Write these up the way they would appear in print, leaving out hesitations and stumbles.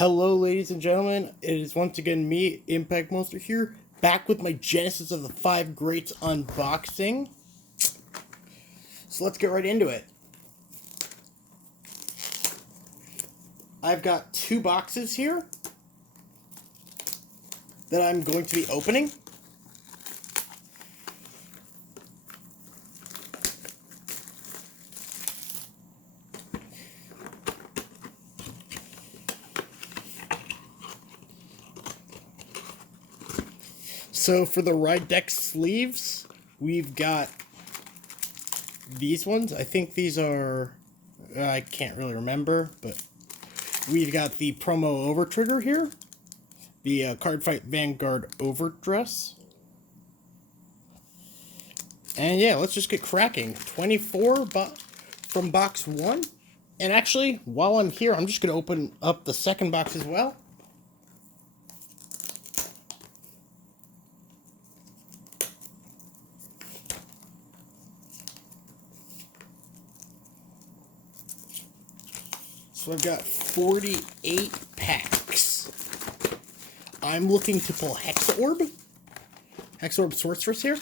Hello, ladies and gentlemen. It is once again me, Impact Monster here, back with my Genesis of the Five Greats unboxing. So let's get right into it. I've got two boxes here that I'm going to be opening. So for the ride deck sleeves, we've got these ones. I think these are, I can't really remember, but we've got the promo over trigger here, the Card Fight Vanguard overdress. And yeah, let's just get cracking. 24 from box 1. And actually, while I'm here, I'm just going to open up the second box as well. So I've got 48 packs. I'm looking to pull Hexorb Sorceress here.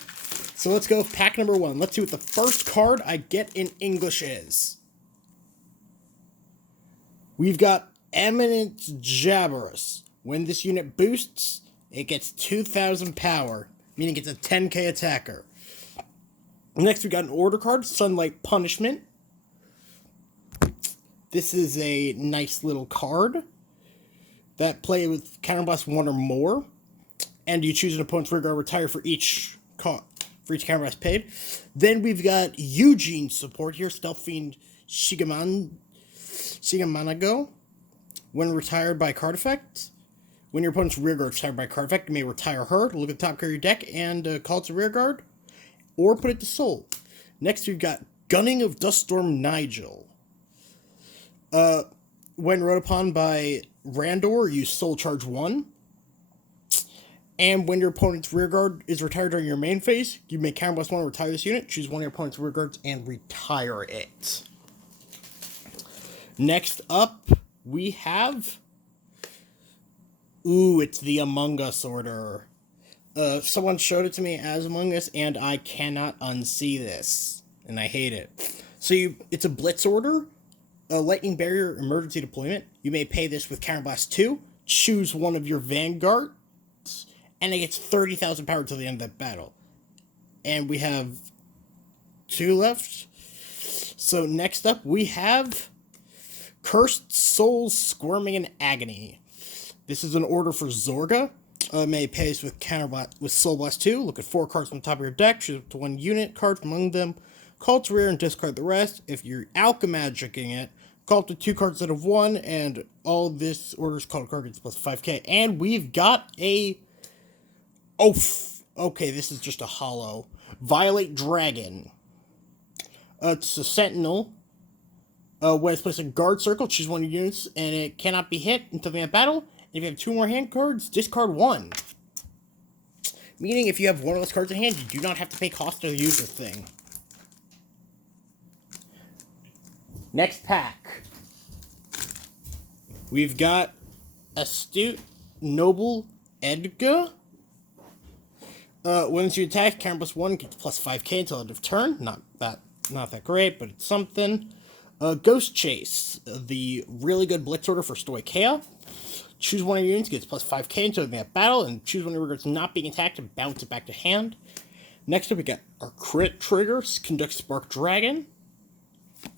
So let's go with pack number 1. Let's see what the first card I get in English is. We've got Eminent Jabberus. When this unit boosts, it gets 2,000 power, meaning it's a 10k attacker. Next, we got an order card, Sunlight Punishment. This is a nice little card that play with counterblast 1 or more, and you choose an opponent's rear guard retire for each counterblast paid. Then we've got Eugene support here, Stealth Fiend Shigamanago. When retired by card effect, when your opponent's rear guard is retired by card effect, you may retire her, look at the top card of your deck, and call it to rear guard, or put it to soul. Next, we've got Gunning of Duststorm Nigel. When rode upon by Randor, use Soul Charge 1. And when your opponent's rear guard is retired during your main phase, you may counterblast 1 to retire this unit. Choose one of your opponent's rear guards and retire it. Next up, we have... Ooh, it's the Among Us order. Someone showed it to me as Among Us, and I cannot unsee this. And I hate it. So it's a Blitz order. A Lightning Barrier emergency deployment. You may pay this with Counterblast 2. Choose one of your Vanguards. And it gets 30,000 power till the end of that battle. And we have 2 left. So next up we have Cursed Souls Squirming in Agony. This is an order for Zorga. May pay this with Soul Blast 2. Look at 4 cards on the top of your deck. Choose up to 1 unit card from among them. Call to rear and discard the rest. If you're Alchemagicking it, call up to 2 cards instead of 1, and all this order's called card gets plus 5k. And we've got a... Oh, okay, this is just a holo. Violate Dragon. It's a Sentinel. When it's placed in guard circle, choose one of your units, and it cannot be hit until the end of battle. And if you have 2 more hand cards, discard 1. Meaning, if you have 1 of those cards in hand, you do not have to pay cost to use this thing. Next pack. We've got Astute Noble Edgar. When you attack, counterblast 1 gets plus 5k until end of turn. Not that great, but it's something. Ghost Chase, the really good Blitz order for Stoicheia. Choose one of your units, gets plus 5k until the end of battle, and choose one of your regards not being attacked and bounce it back to hand. Next up, we got our crit trigger, Conduct Spark Dragon.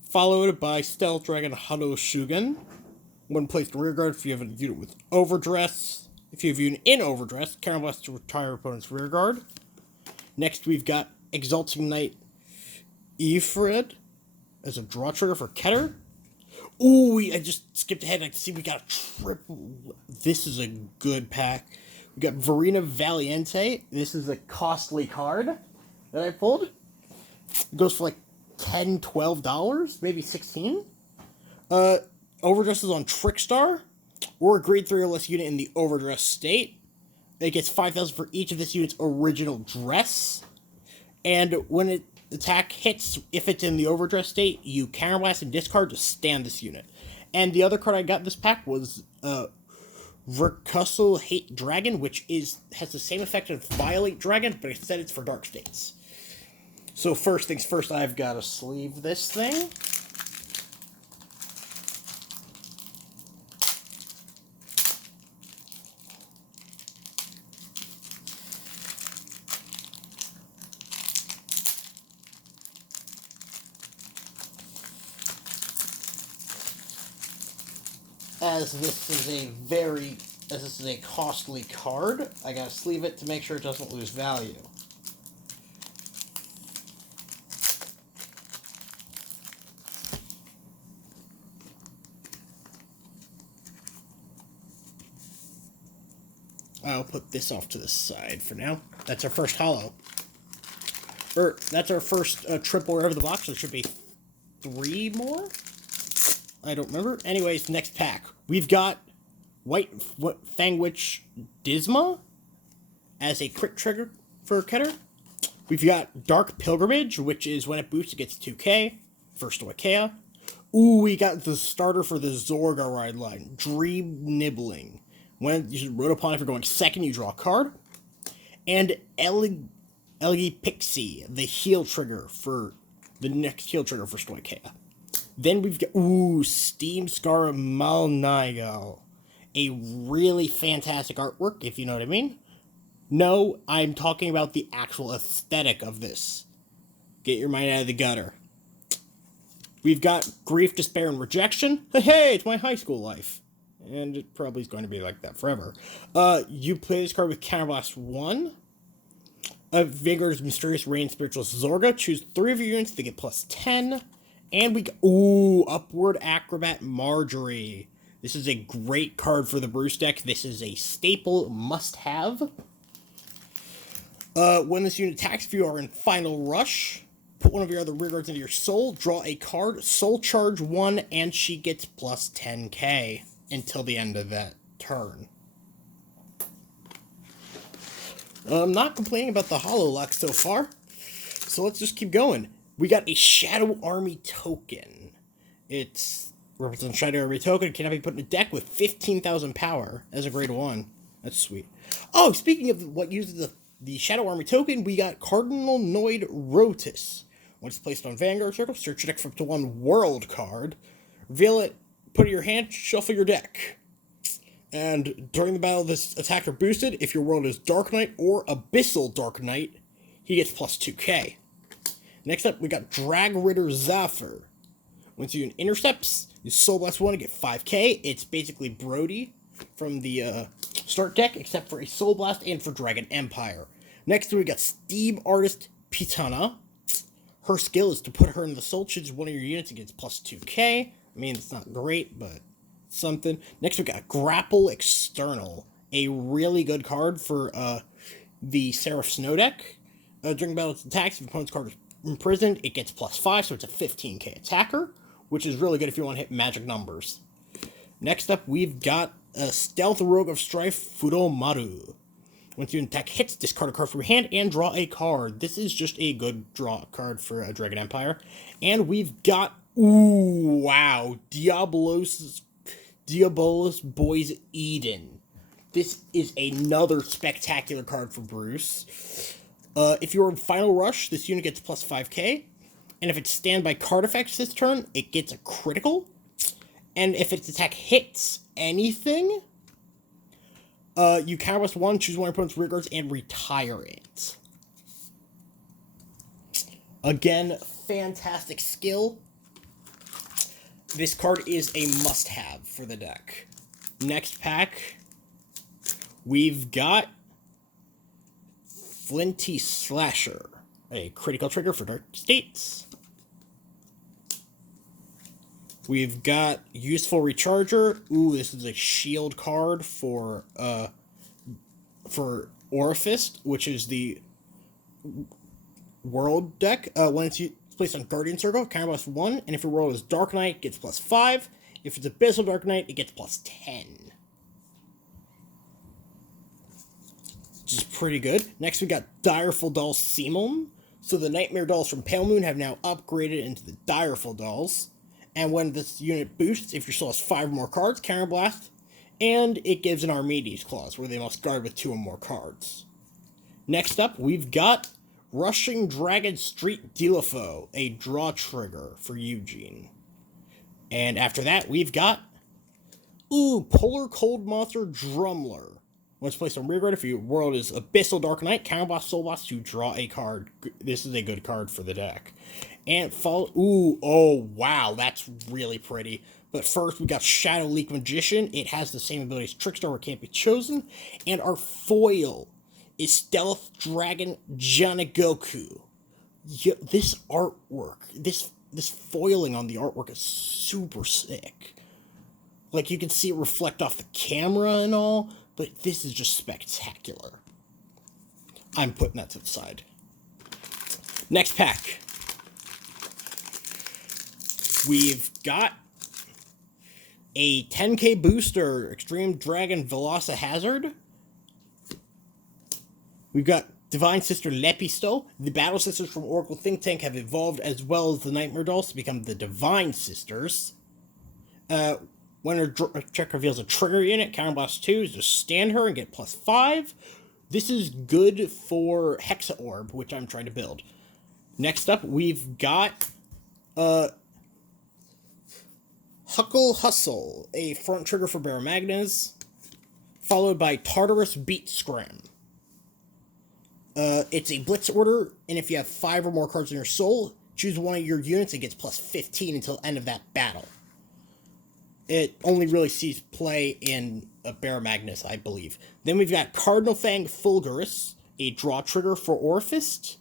Followed by Stealth Dragon Hado Shugen. When placed in rear guard, if you have a unit with overdress. If you have a unit in overdress, counterblast to retire opponent's rear guard. Next, we've got Exalting Knight Ifrid as a draw trigger for Keter. Ooh, I just skipped ahead. I can see we got a triple. This is a good pack. We got Verena Valiente. This is a costly card that I pulled. It goes for like $10, $12, maybe $16. Overdress is on Trickstar, or a grade 3 or less unit in the overdress state. It gets 5,000 for each of this unit's original dress. And when it attack hits, if it's in the overdress state, you counterblast and discard to stand this unit. And the other card I got in this pack was Verkussel Hate Dragon, which has the same effect as Violate Dragon, but instead it's for dark states. So first things first, I've got to sleeve this thing. As this is a costly card, I gotta sleeve it to make sure it doesn't lose value. I'll put this off to the side for now. That's our first holo. That's our first triple out of the box. There should be 3 more? I don't remember. Anyways, next pack. We've got White Fangwitch Disma as a crit trigger for a Keter. We've got Dark Pilgrimage, which is when it boosts, it gets 2k. First to Ikea. Ooh, we got the starter for the Zorga ride line. Dream Nibbling. When you should road upon, if you're going second, you draw a card. And Elgie Pixie, the heal trigger for the next heal trigger for Stoikea. Then we've got Steam Scar Malnigal. A really fantastic artwork, if you know what I mean. No, I'm talking about the actual aesthetic of this. Get your mind out of the gutter. We've got Grief, Despair, and Rejection. Hey, it's my high school life. And it probably is going to be like that forever. You play this card with Counterblast 1. Vigor's Mysterious Rain Spiritual Zorga. Choose 3 of your units to get plus 10. And we got, Upward Acrobat Marjorie. This is a great card for the Bruce deck. This is a staple must-have. When this unit attacks, if you are in Final Rush, put one of your other rear guards into your soul, draw a card, soul charge 1, and she gets plus 10k until the end of that turn. I'm not complaining about the holo luck so far, so let's just keep going. We got a Shadow Army token. It represents Shadow Army token. It cannot be put in a deck with 15,000 power as a grade 1. That's sweet. Oh, speaking of what uses the Shadow Army token, we got Cardinal Noid Rotis. Once placed on Vanguard Circle, search your deck for up to 1 world card. Reveal it, put it in your hand, shuffle your deck. And during the battle, this attacker boosted. If your world is Dark Knight or Abyssal Dark Knight, he gets plus 2k. Next up, we got Drag Ritter Zephyr. Once you intercepts, you Soul Blast 1 to get 5k. It's basically Brody from the start deck, except for a Soul Blast and for Dragon Empire. Next, we got Steam Artist Pitana. Her skill is to put her in the soul. Choose one of your units and gets plus 2k. I mean, it's not great, but something. Next, we got Grapple External. A really good card for the Seraph Snow deck. During battle, its attacks, if your opponent's card is imprisoned, it gets plus 5, so it's a 15k attacker, which is really good if you want to hit magic numbers. Next up, we've got a Stealth Rogue of Strife, Furo Maru. Once your attack hits, discard a card from your hand and draw a card. This is just a good draw card for Dragon Empire. And we've got, Diabolos Boys Eden. This is another spectacular card for Bruce. If you're in Final Rush, this unit gets plus 5k. And if it's standby card effects this turn, it gets a critical. And if its attack hits anything, you counterblast 1, choose one of your opponent's rear guards, and retire it. Again, fantastic skill. This card is a must-have for the deck. Next pack, we've got Flinty Slasher, a critical trigger for Dark States. We've got Useful Recharger. This is a shield card for Orifice, which is the world deck. When it's placed on Guardian Circle, counterblast 1, and if your world is Dark Knight, it gets plus 5. If it's Abyssal Dark Knight, it gets plus 10. Which is pretty good. Next, we got Direful Dolls Simon. So the Nightmare Dolls from Pale Moon have now upgraded into the Direful Dolls. And when this unit boosts, if your soul has 5 or more cards, counterblast, And it gives an Archimedes clause, where they must guard with 2 or more cards. Next up, we've got Rushing Dragon Street d-bto, a draw trigger for Eugene. And after that, we've got Polar Cold Monster Drumler. Once placed on rearguard, if your world is Abyssal Dark Knight, counterblast, soul blast to draw a card. This is a good card for the deck. And follow. Oh wow, that's really pretty. But first, we got Shadow Leak Magician. It has the same ability as Trickstar, where it can't be chosen. And our foil is Stealth Dragon Janagoku. Yeah, this artwork, this foiling on the artwork is super sick. Like, you can see it reflect off the camera and all, but this is just spectacular. I'm putting that to the side. Next pack. We've got a 10k booster, Extreme Dragon Velocihazard. We've got Divine Sister Lepisto. The Battle Sisters from Oracle Think Tank have evolved, as well as the Nightmare Dolls, to become the Divine Sisters. When her check reveals a trigger unit, counterblast 2, just stand her and get +5. This is good for Hexa Orb, which I'm trying to build. Next up, we've got Huckle Hustle, a front trigger for Baramagnas, followed by Tartarus Beat Scram. It's a blitz order, and if you have 5 or more cards in your soul, choose one of your units and gets +15 until the end of that battle. It only really sees play in a Baramagnas, I believe. Then we've got Cardinal Fang Fulgurus, a draw trigger for Orphist,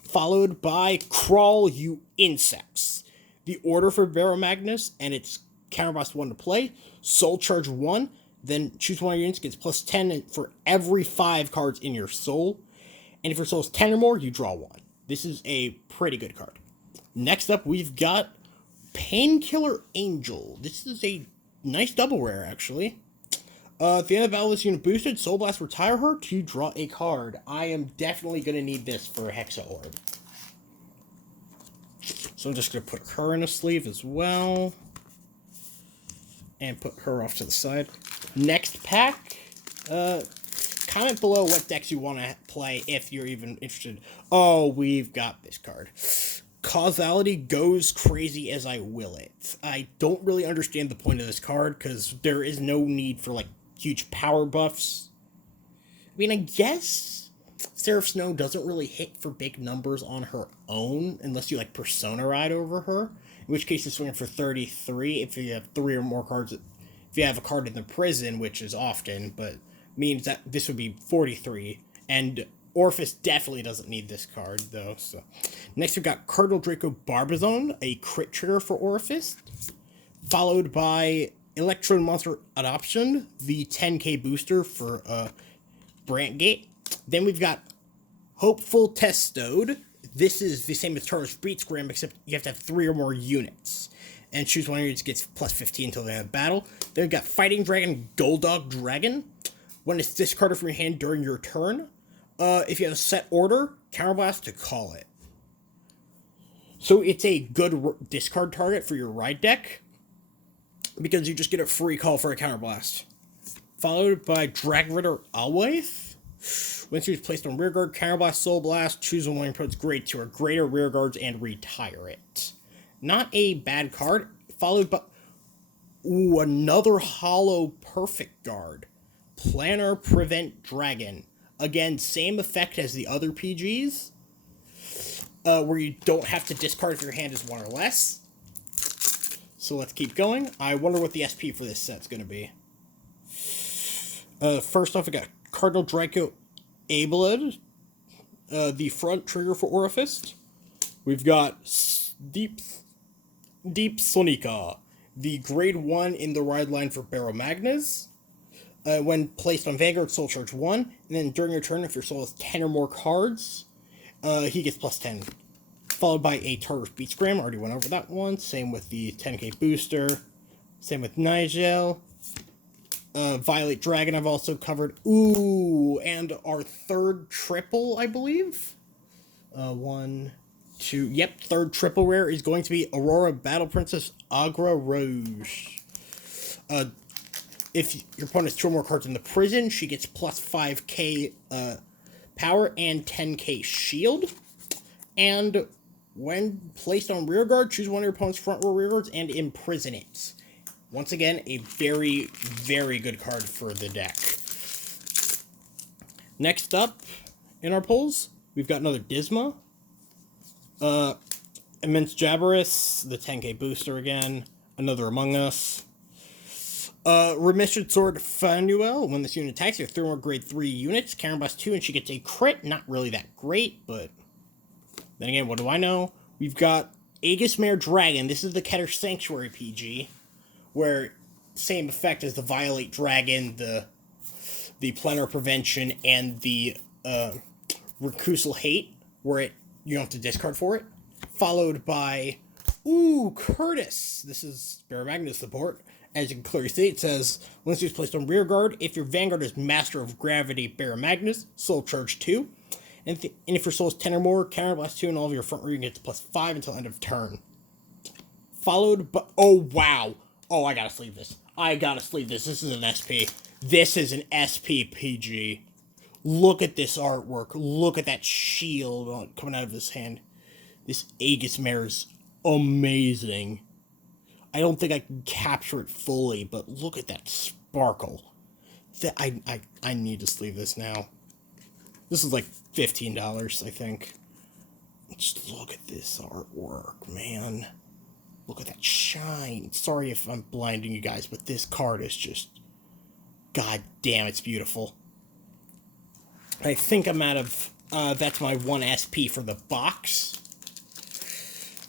followed by Crawl, You Insects. The order for Baramagnas, and it's counterblast 1 to play, Soul Charge 1, then choose one of your units, gets +10 for every 5 cards in your soul. And if your soul is 10 or more, you draw 1. This is a pretty good card. Next up, we've got Painkiller Angel. This is a nice double rare, actually. At the end of the battle, this unit boosted. Soul Blast, retire her to draw a card. I am definitely going to need this for a Hexa Orb. So I'm just going to put her in a sleeve as well. And put her off to the side. Next pack. Comment below what decks you want to play if you're even interested. Oh, we've got this card. Causality Goes Crazy As I Will It. I don't really understand the point of this card, because there is no need for, like, huge power buffs. I mean, I guess Seraph Snow doesn't really hit for big numbers on her own, unless you, like, Persona Ride over her, in which case it's swinging for 33 if you have 3 or more cards. If you have a card in the prison, which is often, but means that this would be 43, and Orphis definitely doesn't need this card, though. So next we've got Cardinal Draco Barbazon, a crit trigger for Orphis, followed by Electro Monster Adoption, the 10k booster for Brantgate. Then we've got Hopeful Testode. This is the same as Tartarus Beat Scram, except you have to have 3 or more units. And choose one of your units, gets +15 until the end of the battle. Then we've got Fighting Dragon Goldog Dragon. When it's discarded from your hand during your turn, if you have a set order, counterblast to call it. So it's a good discard target for your ride deck, because you just get a free call for a counterblast. Followed by Drag Ritter Alwaith. Once you're placed on rearguard, counterblast, soul blast, choose one of your opponent's grade 2 or greater rearguards and retire it. Not a bad card. Followed by another Hollow Perfect Guard. Planner Prevent Dragon. Again, same effect as the other PGs, where you don't have to discard if your hand is 1 or less. So let's keep going. I wonder what the SP for this set's going to be. First off, we got Cardinal Draco Abelid, the front trigger for Orphist. We've got Deep Sonica, the grade 1 in the ride line for Baramagnas. When placed on Vanguard, Soul Charge 1, and then during your turn, if your soul has 10 or more cards, he gets +10. Followed by a Tartarus Beat Scram, already went over that one. Same with the 10k booster. Same with Nigel. Violet Dragon I've also covered. Ooh, and our third triple, I believe? 1, 2, yep, third triple rare is going to be Aurora Battle Princess Agra Rouge. If your opponent has 2 or more cards in the prison, she gets plus 5k power and 10k shield. And when placed on rearguard, choose one of your opponent's front row rearguards and imprison it. Once again, a very, very good card for the deck. Next up in our pulls, we've got another Disma. Immense Jabberus, the 10k booster again. Another Among Us. Remission Sword Fanuel. When this unit attacks, you have 3 more grade 3 units. Karen Blast 2, and she gets a crit. Not really that great, but then again, what do I know? We've got Aegis Mare Dragon. This is the Keter Sanctuary PG, where same effect as the Violate Dragon, the Plenar Prevention, and the Recusal Hate, where you don't have to discard for it. Followed by, Curtis. This is Baramagnus support. As you can clearly see, it says, once it's placed on rearguard, if your Vanguard is Master of Gravity Baramagnus, Soul Charge 2. And if your soul is 10 or more, Counterblast 2 and all of your front row gets plus 5 until end of turn. Followed by, oh wow. Oh, I gotta sleeve this. This is an SP. This is an SP PG. Look at this artwork. Look at that shield coming out of his hand. This Aegis Mare is amazing. I don't think I can capture it fully, but look at that sparkle. I need to sleeve this now. This is like $15, I think. Just look at this artwork, man. Look at that shine. Sorry if I'm blinding you guys, but this card is just... God damn, it's beautiful. I think I'm out of... that's my 1 SP for the box.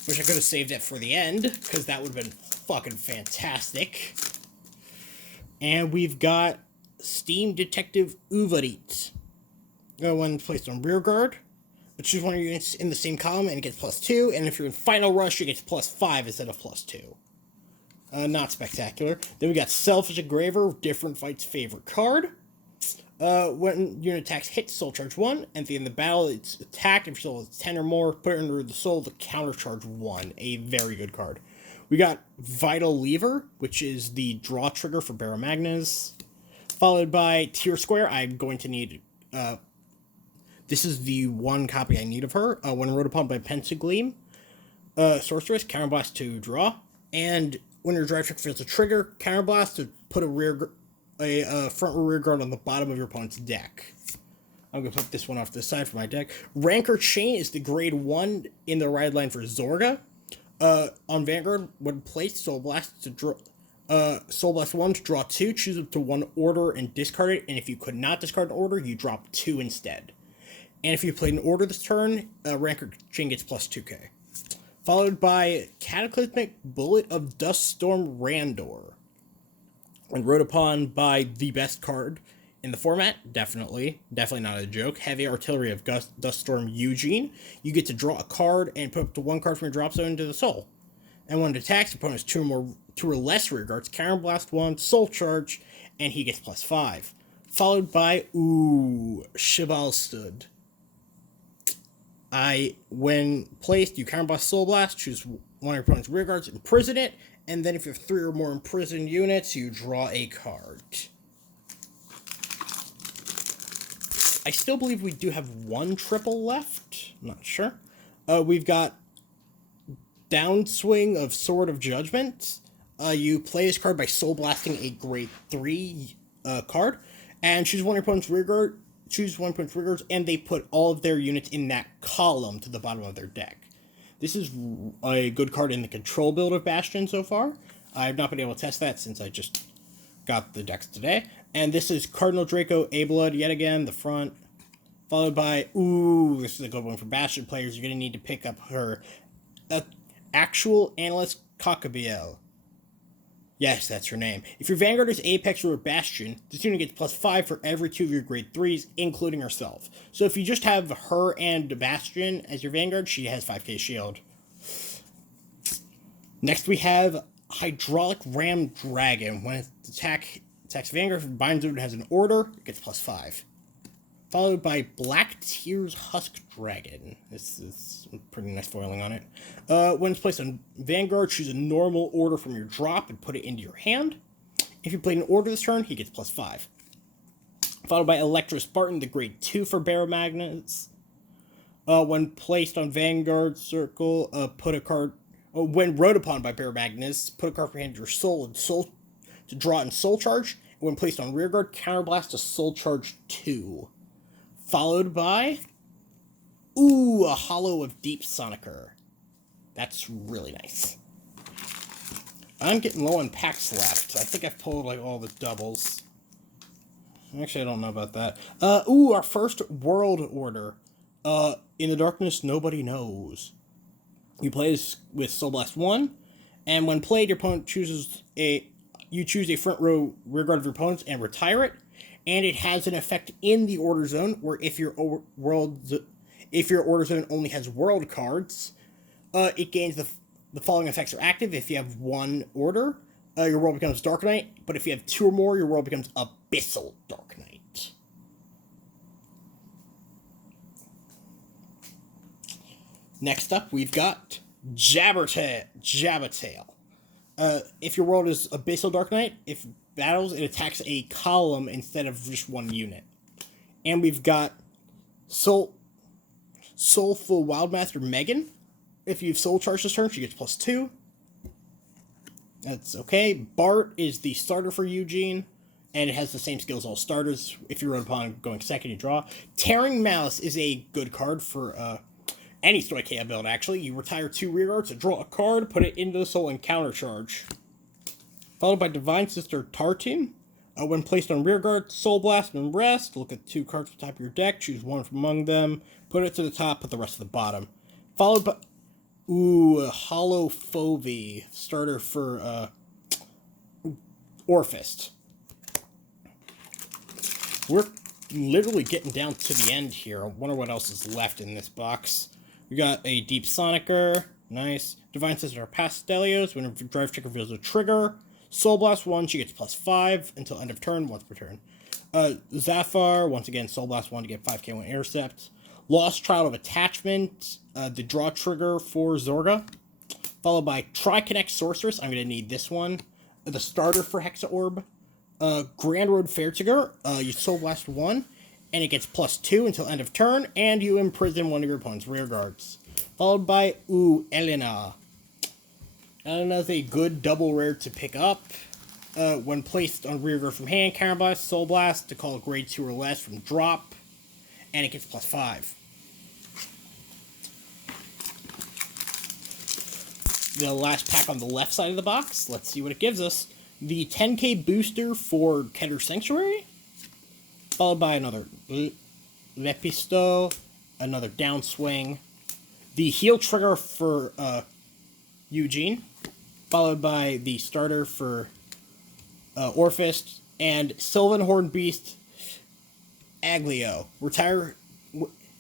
Wish I could have saved it for the end, because that would have been fucking fantastic. And we've got Steam Detective Uvarit. When placed on rearguard, choose one of your units in the same column and it gets plus 2, and if you're in Final Rush, it gets plus 5 instead of plus 2. Not spectacular. Then we got Selfish Engraver, different fight's favorite card. When unit attacks hit, Soul Charge 1, and at the end of the battle, it's attacked. If your soul is 10 or more, put it under the soul to counter charge 1. A very good card. We got Vital Lever, which is the draw trigger for Baramagnus. Followed by Tier Square. I'm going to need... this is the 1 copy I need of her. When rode upon by Pentagleam, Sorceress, Counterblast to draw. And when your drive check fails to trigger, Counterblast to put a front rear guard on the bottom of your opponent's deck. I'm going to put this one off to the side for my deck. Rancor Chain is the grade 1 in the ride line for Zorga. On Vanguard, when placed, Soul Blast to draw... Soul Blast 1 to draw 2, choose up to 1 order and discard it, and if you could not discard an order, you drop 2 instead. And if you played an order this turn, Rancor Chain gets plus 2k. Followed by Cataclysmic Bullet of Duststorm Randor. When rode upon by the best card in the format, definitely not a joke, Heavy Artillery of Duststorm Eugene, you get to draw a card and put up to 1 card from your drop zone into the soul. And when it attacks, your opponent has 2 or less rear guards, Counterblast 1, Soul Charge, and he gets plus 5. Followed by, Chivalstud. When placed, you Counterblast Soul Blast, choose one of your opponent's rear guards, imprison it, and then if you have 3 or more imprisoned units, you draw a card. I still believe we do have 1 triple left. I'm not sure. We've got Downswing of Sword of Judgment. You play this card by Soul Blasting a grade 3 card, and choose one of your opponent's rear guard. Choose 1 opponent's rear guards, and they put all of their units in that column to the bottom of their deck. This is a good card in the control build of Bastion so far. I've not been able to test that since I just got the decks today. And this is Cardinal Draco A-Blood yet again, the front. Followed by, this is a good one for Bastion players. You're going to need to pick up her Actual Analyst Cockabiel. Yes, that's her name. If your Vanguard is Apex or Bastion, this unit gets plus 5 for every 2 of your grade 3s, including herself. So if you just have her and Bastion as your Vanguard, she has 5k shield. Next we have Hydraulic Ram Dragon. When it attacks Vanguard, binds it and has an order, it gets plus 5. Followed by Black Tears Husk Dragon. This is pretty nice foiling on it. When it's placed on Vanguard, choose a normal order from your drop and put it into your hand. If you played an order this turn, he gets +5. Followed by Electro Spartan, the grade 2 for Barrow Magnets. When placed on Vanguard Circle, put a card. When rode upon by Barrow Magnets, put a card from your hand to your soul and soul to draw it in Soul Charge. And when placed on Rearguard, counterblast to Soul Charge 2. Followed by, a Hollow of Deep Sonicer. That's really nice. I'm getting low on packs left. I think I've pulled like all the doubles. Actually, I don't know about that. Our first World Order. In the Darkness, Nobody Knows. You play this with Soul Blast 1, and when played, your opponent chooses you choose a front row rearguard of your opponents and retire it, and it has an effect in the order zone where if your order zone only has world cards, it gains the following effects are active. If you have one order, your world becomes Dark Knight, but if you have 2 or more, your world becomes Abyssal Dark Knight. Next up, we've got Jabbertail. If your world is Abyssal Dark Knight, if battles, it attacks a column instead of just one unit. And we've got Soulful Wildmaster Megan. If you've Soul Charged this turn, she gets +2. That's okay. Bart is the starter for Eugene, and it has the same skills as all starters. If you run upon going second, you draw. Tearing Malice is a good card for any Stoicheia build, actually. You retire 2 rearguards to draw a card, put it into the soul, and countercharge. Followed by Divine Sister Tartine. When placed on rearguard, Soul Blast and Rest. Look at 2 cards at the top of your deck, choose one from among them, put it to the top, put the rest at the bottom. Followed by Hollow Fovey, starter for Orphist. We're literally getting down to the end here. I wonder what else is left in this box. We got a Deep Sonicer, nice. Divine Sister Pastelios, when a drive check reveals a trigger. Soul Blast 1, she gets +5 until end of turn, once per turn. Zafar, once again, Soul Blast 1 to get 5k1 intercept. Lost Child of Attachment, the draw trigger for Zorga. Followed by Triconnect Sorceress, I'm going to need this one. The starter for Hexa Orb. Grand Road Fairtigger, you Soul Blast 1. And it gets +2 until end of turn, and you imprison one of your opponent's rear guards. Followed by, Elena. Elena is a good double rare to pick up. When placed on rear guard from hand, counterblast, Soul Blast to call a grade 2 or less from drop, and it gets +5. The last pack on the left side of the box, let's see what it gives us. The 10k booster for Keter Sanctuary. Followed by another Lepisto, another Downswing, the heal trigger for Eugene, followed by the starter for Orphist, and Sylvan Horn Beast Aglio.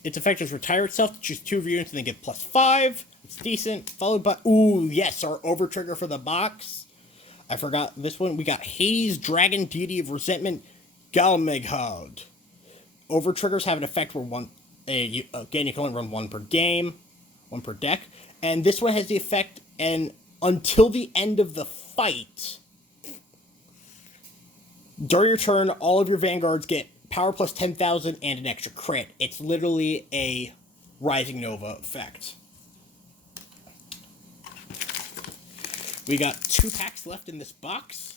Its effect is retire itself to choose 2 of your units and then get +5. It's decent. Followed by, yes, our over trigger for the box. I forgot this one. We got Hades, Dragon, Deity of Resentment, Galmeghod. Over triggers have an effect where again, you can only run 1 per game, 1 per deck. And this one has the effect, and until the end of the fight, during your turn, all of your vanguards get power plus 10,000 and an extra crit. It's literally a Rising Nova effect. We got 2 packs left in this box.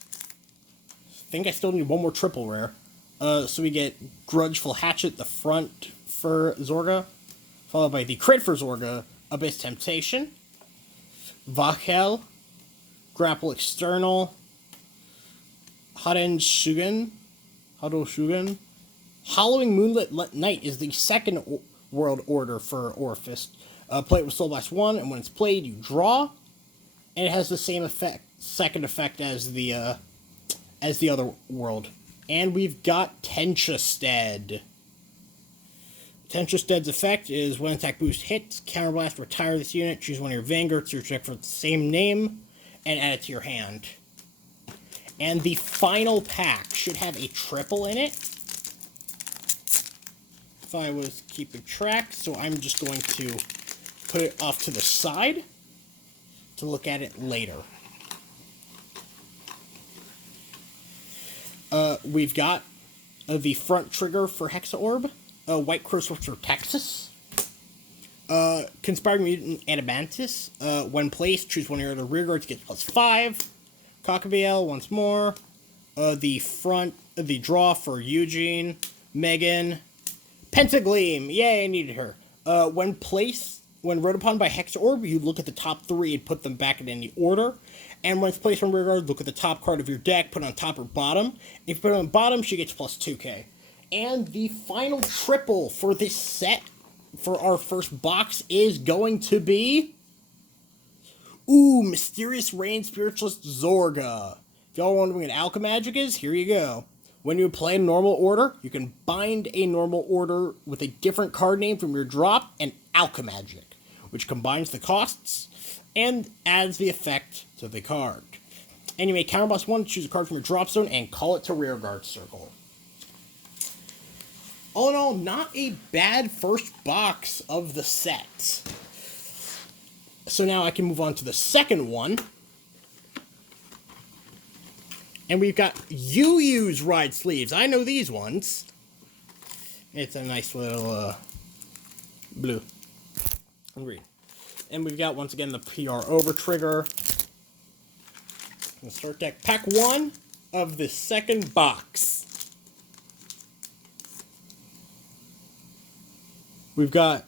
I think I still need 1 more triple rare. So we get Grudgeful Hatchet, the front for Zorga, followed by the crit for Zorga, Abyss Temptation, Vakel, Grapple External, Hado Shugen. Hollowing Moonlit Night is the second world order for Orphist. Play it with Soul Blast 1, and when it's played, you draw. And it has the same second effect as the other world. And we've got Tentrasted. Tentrasted's effect is when attack boost hits, counterblast, retire this unit, choose one of your vanguards to your deck for the same name, and add it to your hand. And the final pack should have a triple in it, if I was keeping track, so I'm just going to put it off to the side to look at it later. We've got the front trigger for Hexa Orb, White Crow Sorcerer Texas, Conspiring Mutant Adamantis. When placed, choose one of your other rear guards, gets +5. Cockabiel once more. The draw for Eugene, Megan, Pentagleam. Yay, I needed her. When rode upon by Hexa Orb, you look at the top 3 and put them back in any order. And when it's placed from rear guard, look at the top card of your deck, put it on top or bottom. If you put it on bottom, she gets +2k. And the final triple for this set, for our first box, is going to be... Ooh, Mysterious Rain Spiritualist Zorga. If y'all are wondering what Alchemagic is, here you go. When you play a normal order, you can bind a normal order with a different card name from your drop and Alchemagic, which combines the costs and adds the effect to the card. And you may counterblast 1, choose a card from your drop zone, and call it to rearguard circle. All in all, not a bad first box of the set. So now I can move on to the second one. And we've got Yu-Yu's Ride Sleeves. I know these ones. It's a nice little blue and green. And we've got, once again, the PR Over Trigger. And start deck. Pack 1 of the second box. We've got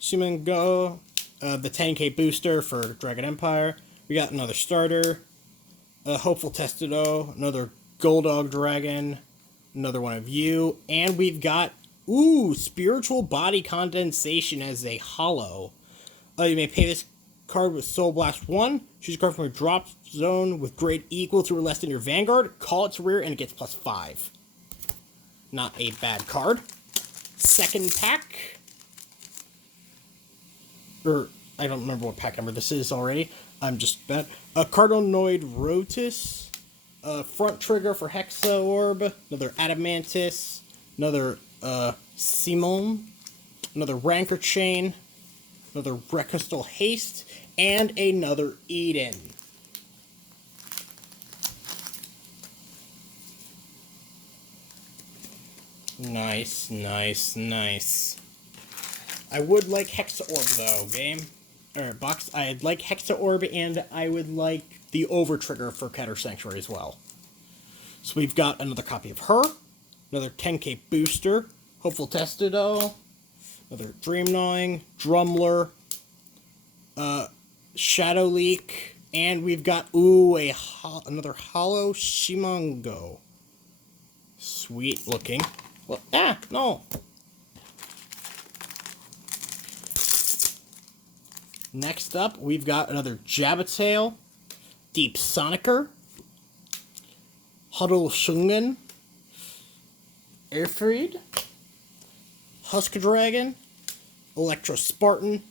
Shimango, the 10k booster for Dragon Empire. We got another starter. Hopeful Testudo, another Goldog Dragon, another one of you. And we've got, Spiritual Body Condensation as a holo. You may pay this card with Soul Blast 1. Choose a card from your drop zone with grade equal to or less than your Vanguard. Call it to rear and it gets +5. Not a bad card. Second pack. I don't remember what pack number this is already. I'm just bad. A Cardinoid Rotis. Front trigger for Hexa Orb. Another Adamantis. Another Simon. Another Rancor Chain. Another Recrystal Haste. And another Eden. Nice, nice, nice. I would like Hexa Orb though, game. Or box. I'd like Hexa Orb, and I would like the Over Trigger for Keter Sanctuary as well. So we've got another copy of her, another 10k booster, Hopeful Testudo, another Dream Gnawing, Drumler, Shadow Leak, and we've got another Hollow Shimango. Sweet looking. Well, no. Next up, we've got another Jabatail, Deep Sonicer, Huddle Shungen, Airfried, Husker Dragon, Electro Spartan,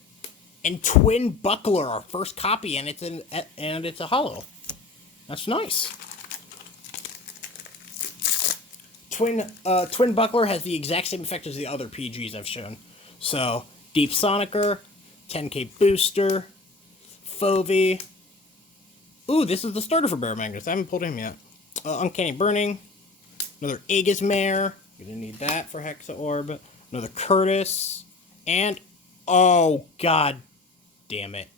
and Twin Buckler, our first copy, and it's a holo. That's nice. Twin Buckler has the exact same effect as the other PGs I've shown. So, Deep Sonicer, 10k booster, Fovi. This is the starter for Bear Magnus. I haven't pulled him yet. Uncanny Burning. Another Aegis Mare. Gonna need that for Hexa Orb. Another Curtis. And, god damn it.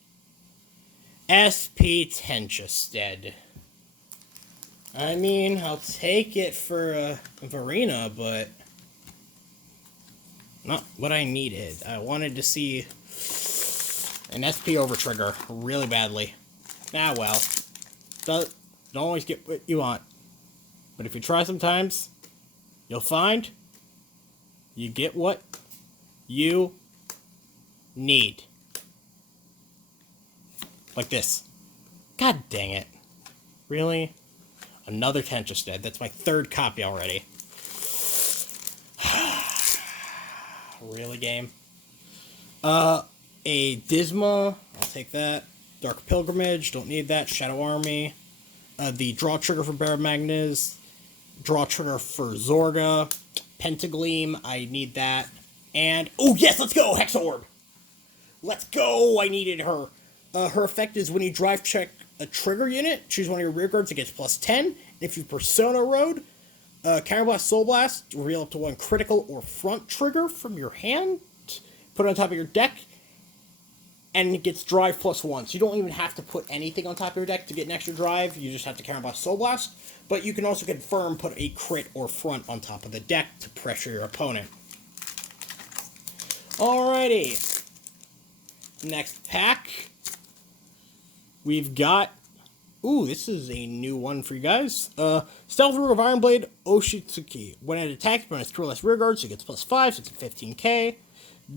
SP Tenchestead. I mean, I'll take it for Varina, but not what I needed. I wanted to see an SP Over Trigger really badly. Well. Don't always get what you want. But if you try sometimes, you'll find you get what you need. Like this. God dang it. Really? Another Tenchestead. That's my third copy already. Really, game? A Disma. I'll take that. Dark Pilgrimage. Don't need that. Shadow Army. The Draw Trigger for Bear Magnus. Draw Trigger for Zorga. Pentagleam. I need that. And, yes, let's go! Hexa Orb! Let's go! I needed her. Her effect is when you drive check a trigger unit, choose one of your rear guards, it gets +10. If you Persona Road, Counter Blast, Soul Blast, reveal up to 1 critical or front trigger from your hand, put it on top of your deck, and it gets drive +1. So you don't even have to put anything on top of your deck to get an extra drive. You just have to Counter Blast, Soul Blast. But you can also confirm put a crit or front on top of the deck to pressure your opponent. Alrighty. Next pack. We've got... Ooh, this is a new one for you guys. Stealth Root of Iron Blade, Oshitsuki. When it attacks, it has 2 or less rear guard, so it gets +5, so it's a 15k.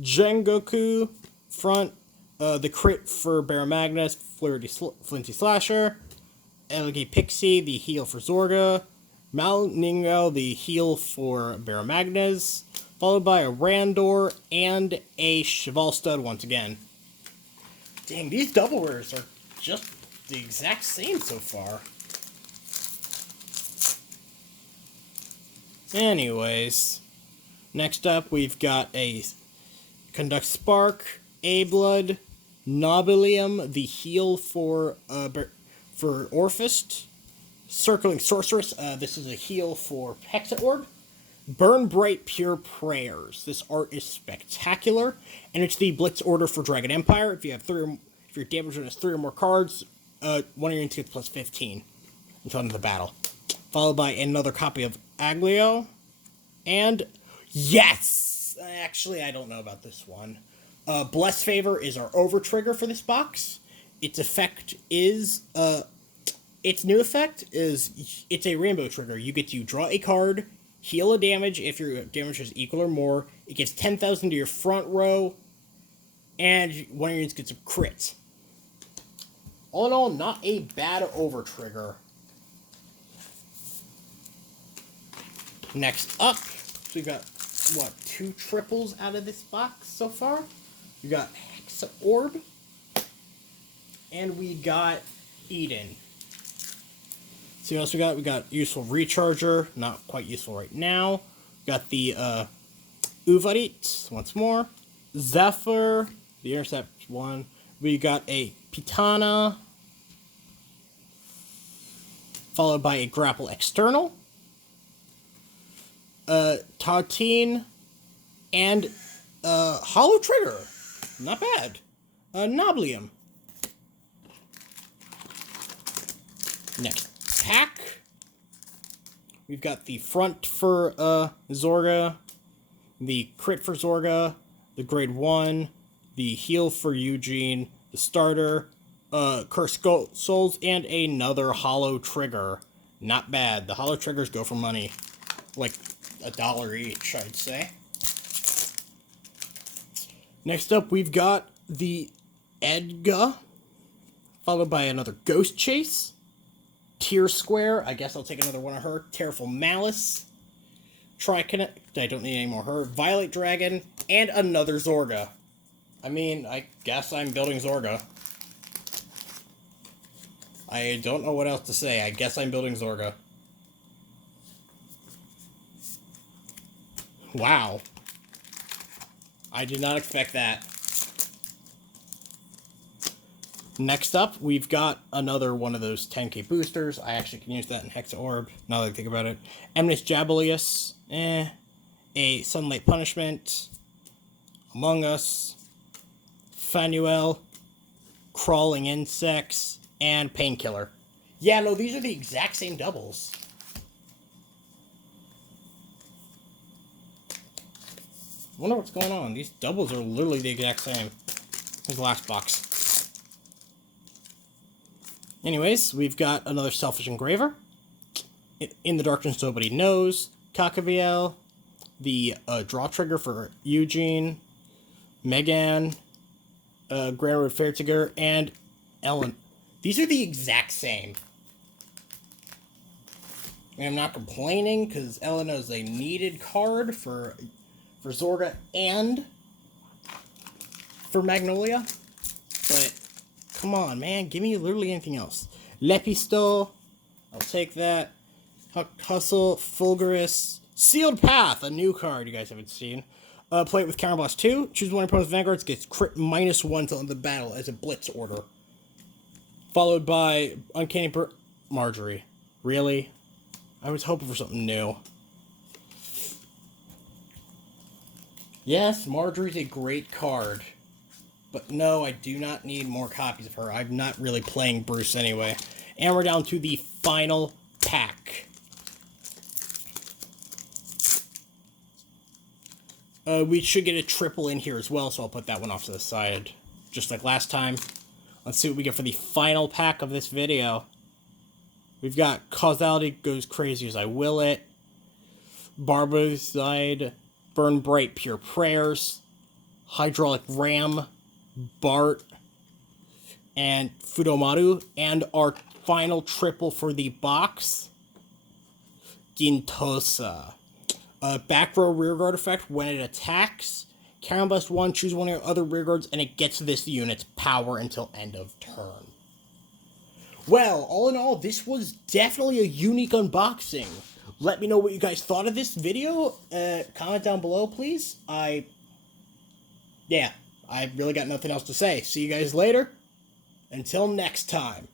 Gengoku, front. The crit for Barra Magnus, Flinty Slasher. Elegant Pixie, the heal for Zorga. Malningo, the heal for Barra Magnus. Followed by a Randor and a Cheval Stud once again. Dang, these double rares are just the exact same so far. Anyways, next up we've got a Conduct Spark, A-Blood, Nobilium, the heal for Orphist, Circling Sorceress, this is a heal for Hexa Orb, Burn Bright Pure Prayers. This art is spectacular, and it's the Blitz order for Dragon Empire. If you have if your damage has 3 or more cards, one of your units gets +15 until end of the battle. Followed by another copy of Aglio, and yes! Actually, I don't know about this one. Bless Favor is our over trigger for this box. Its effect is, its new effect is, it's a rainbow trigger. You get to draw a card, heal a damage if your damage is equal or more. It gives 10,000 to your front row, and one of your units gets a crit. All in all, not a bad over trigger. Next up, so we got, what, 2 triples out of this box so far? We got Hexa Orb, and we got Eden. See what else we got? We got Useful Recharger, not quite useful right now. We got the Uvarit, once more. Zephyr, the Intercept one. We got a Pitana, followed by a Grapple External. Tartine, and Hollow Trigger. Not bad. Noblium. Next pack. We've got the front for Zorga, the crit for Zorga, the grade 1, the heal for Eugene, the starter, Cursed Souls, and another Hollow Trigger. Not bad. The Hollow Triggers go for money. Like $1 each, I'd say. Next up, we've got the Edga, followed by another Ghost Chase, Tear Square, I guess I'll take another one of her, Tearful Malice, Triconnect, I don't need any more of her, Violet Dragon, and another Zorga. I mean, I guess I'm building Zorga. I don't know what else to say, I guess I'm building Zorga. Wow. I did not expect that. Next up, we've got another one of those 10k boosters. I actually can use that in Hexa Orb, now that I think about it. Eminus Jabalius, a Sunlight Punishment, Among Us, Fanuel, Crawling Insects, and Painkiller. Yeah, no, these are the exact same doubles. I wonder what's going on. These doubles are literally the exact same as the last box. Anyways, we've got another Selfish Engraver. In the Darkness Nobody Knows. Kakaviel. The draw trigger for Eugene. Megan. Grand Road Fairtiger. And Ellen. These are the exact same. And I'm not complaining, because Ellen is a needed card for Zorga and for Magnolia. But come on, man. Give me literally anything else. Lepisto. I'll take that. Huckle Hustle. Fulgurus. Sealed Path. A new card you guys haven't seen. Play it with Counter Blast 2. Choose one of your opponent's vanguards. Gets crit -1 till end of the battle as a blitz order. Followed by Uncanny Marjorie. Really? I was hoping for something new. Yes, Marjorie's a great card. But no, I do not need more copies of her. I'm not really playing Bruce anyway. And we're down to the final pack. We should get a triple in here as well, so I'll put that one off to the side. Just like last time. Let's see what we get for the final pack of this video. We've got Causality Goes Crazy as I Will It. Barbicide, Burn Bright Pure Prayers. Hydraulic Ram, Bart, and Maru. And our final triple for the box, Gintosa. Back row rearguard effect. When it attacks, Karen Blast 1, choose one of your other rearguards, and it gets this unit's power until end of turn. Well, all in all, this was definitely a unique unboxing. Let me know what you guys thought of this video. Comment down below, please. I really got nothing else to say. See you guys later. Until next time.